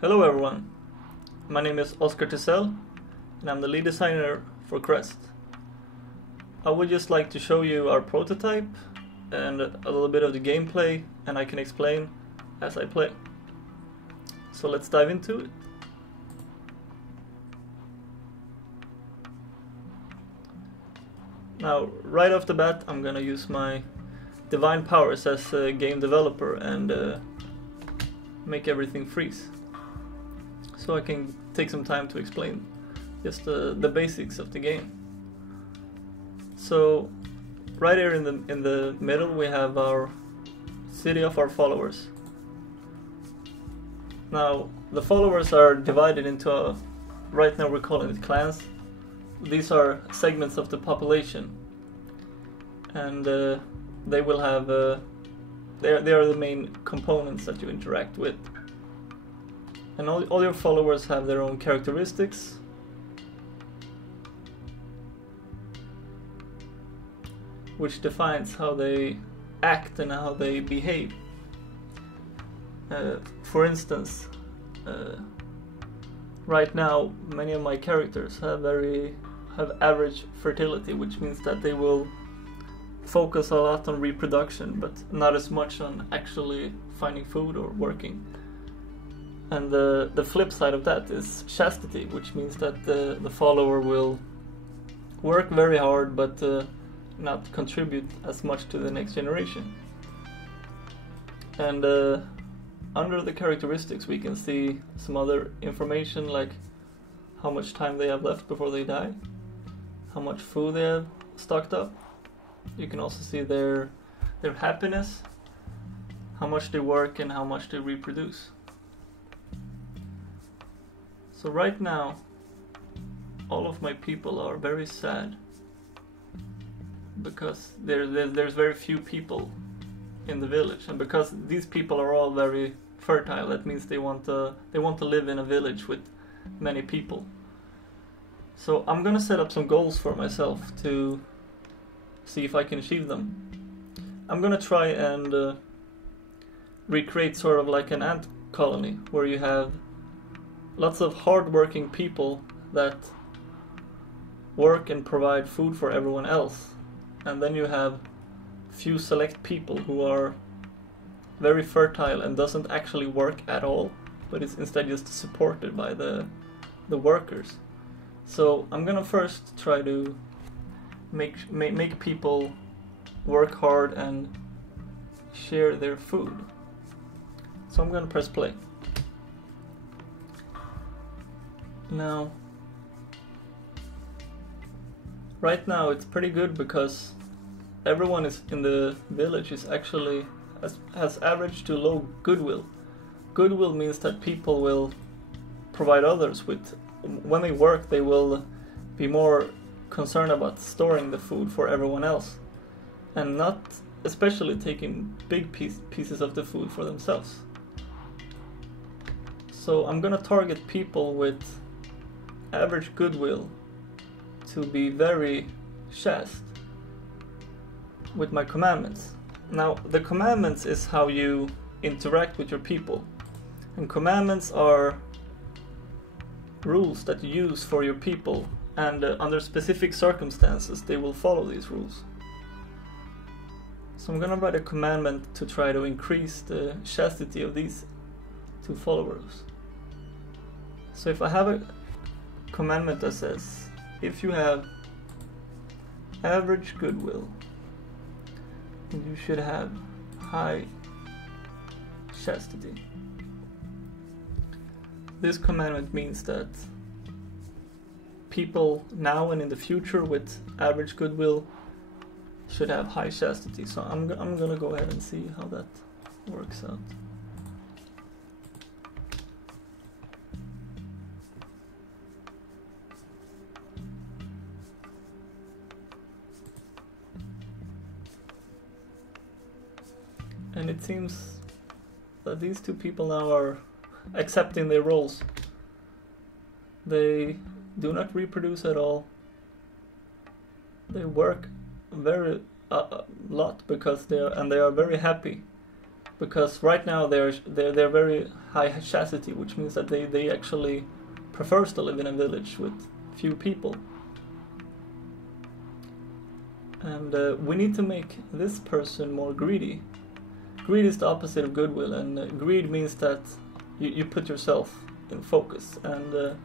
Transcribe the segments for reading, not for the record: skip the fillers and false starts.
Hello everyone, my name is Oscar Tisell and I'm the lead designer for Crest. I would just like to show you our prototype and a little bit of the gameplay, and I can explain as I play. So let's dive into it. Now, right off the bat, I'm gonna use my divine powers as a game developer and make everything freeze. So I can take some time to explain just the basics of the game. So right here in the middle we have our city of our followers. Now the followers are divided into right now we're calling it clans. These are segments of the population, and they will have they are the main components that you interact with. And all your followers have their own characteristics, which defines how they act and how they behave. For instance, right now many of my characters have average fertility, which means that they will focus a lot on reproduction, but not as much on actually finding food or working. And the flip side of that is chastity, which means that the follower will work very hard but not contribute as much to the next generation. And under the characteristics we can see some other information, like how much time they have left before they die, how much food they have stocked up. You can also see their happiness, how much they work and how much they reproduce. So right now, all of my people are very sad because there's very few people in the village, and because these people are all very fertile, that means they want to live in a village with many people. So I'm gonna set up some goals for myself to see if I can achieve them. I'm gonna try and recreate sort of like an ant colony where you have lots of hard-working people that work and provide food for everyone else, and then you have few select people who are very fertile and doesn't actually work at all, but is instead just supported by the workers. So I'm gonna first try to make people work hard and share their food. So I'm gonna press play. Now, right now it's pretty good because everyone is in the village is actually has average to low goodwill. Goodwill means that people will provide others with, when they work, they will be more concerned about storing the food for everyone else and not especially taking big pieces of the food for themselves. So I'm gonna target people with average goodwill to be very chaste with my commandments. Now, the commandments is how you interact with your people, and commandments are rules that you use for your people, and under specific circumstances they will follow these rules. So I'm gonna write a commandment to try to increase the chastity of these two followers. So if I have a commandment that says, if you have average goodwill, you should have high chastity. This commandment means that people now and in the future with average goodwill should have high chastity. So I'm gonna go ahead and see how that works out. And it seems that these two people now are accepting their roles. They do not reproduce at all. They work very lot because they are very happy. because right now they're very high chastity, which means that they actually prefers to live in a village with few people. And we need to make this person more greedy. Greed is the opposite of goodwill, and greed means that you put yourself in focus, and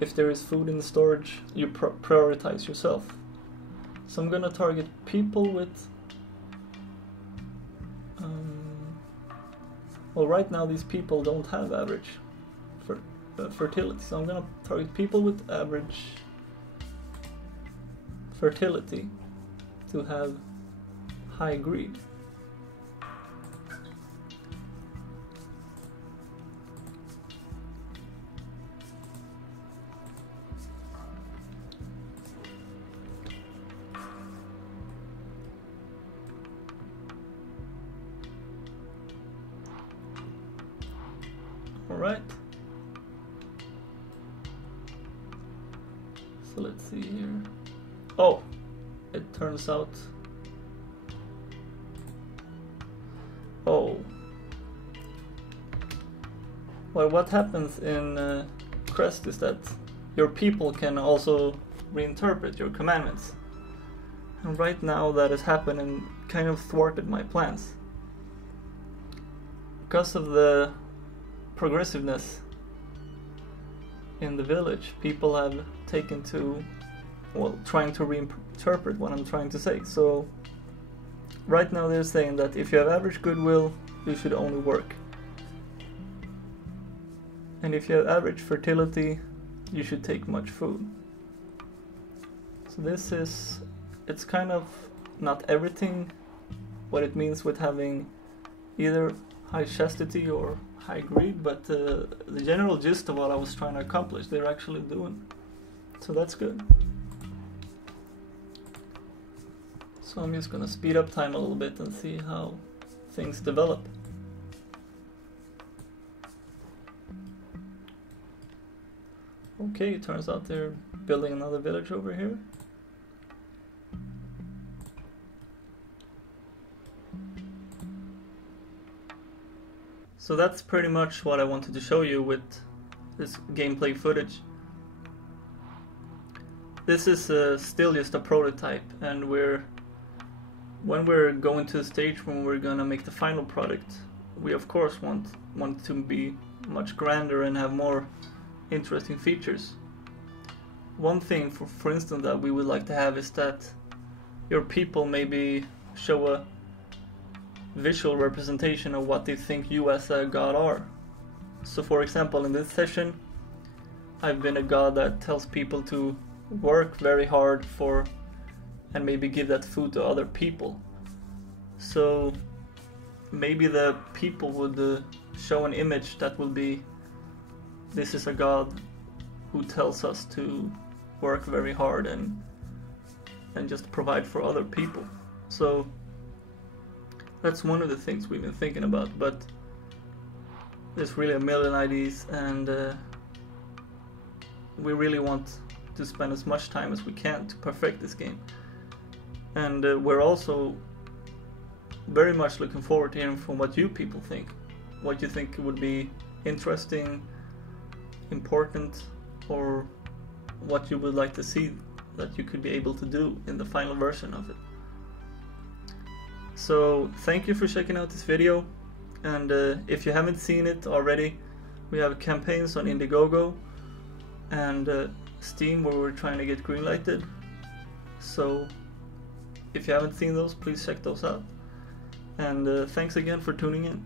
if there is food in the storage, you prioritize yourself. So I'm gonna target people with well, right now these people don't have average fertility, so I'm gonna target people with average fertility to have high greed. Alright, so let's see here. Oh, it turns out, oh, well, what happens in Crest is that your people can also reinterpret your commandments, and right now that has happened and kind of thwarted my plans. Because of the progressiveness in the village, people have taken to, well, trying to reinterpret what I'm trying to say. So right now they're saying that if you have average goodwill, you should only work, and if you have average fertility, you should take much food. So this is, it's kind of not everything what it means with having either high chastity or high greed, but the general gist of what I was trying to accomplish, they're actually doing. So that's good. So I'm just gonna speed up time a little bit and see how things develop. Okay, it turns out they're building another village over here. So that's pretty much what I wanted to show you with this gameplay footage. This is still just a prototype, and when we're going to a stage when we're gonna make the final product, we of course want to be much grander and have more interesting features. One thing, for instance, that we would like to have is that your people maybe show a visual representation of what they think you as a god are. So for example, in this session, I've been a god that tells people to work very hard for, and maybe give that food to other people. So maybe the people would show an image that will be, this is a god who tells us to work very hard and just provide for other people. So that's one of the things we've been thinking about, but there's really a million ideas, and we really want to spend as much time as we can to perfect this game. And we're also very much looking forward to hearing from what you people think. What you think would be interesting, important, or what you would like to see that you could be able to do in the final version of it. So thank you for checking out this video, and if you haven't seen it already, we have campaigns on Indiegogo and Steam where we're trying to get greenlighted. So if you haven't seen those, please check those out, and thanks again for tuning in.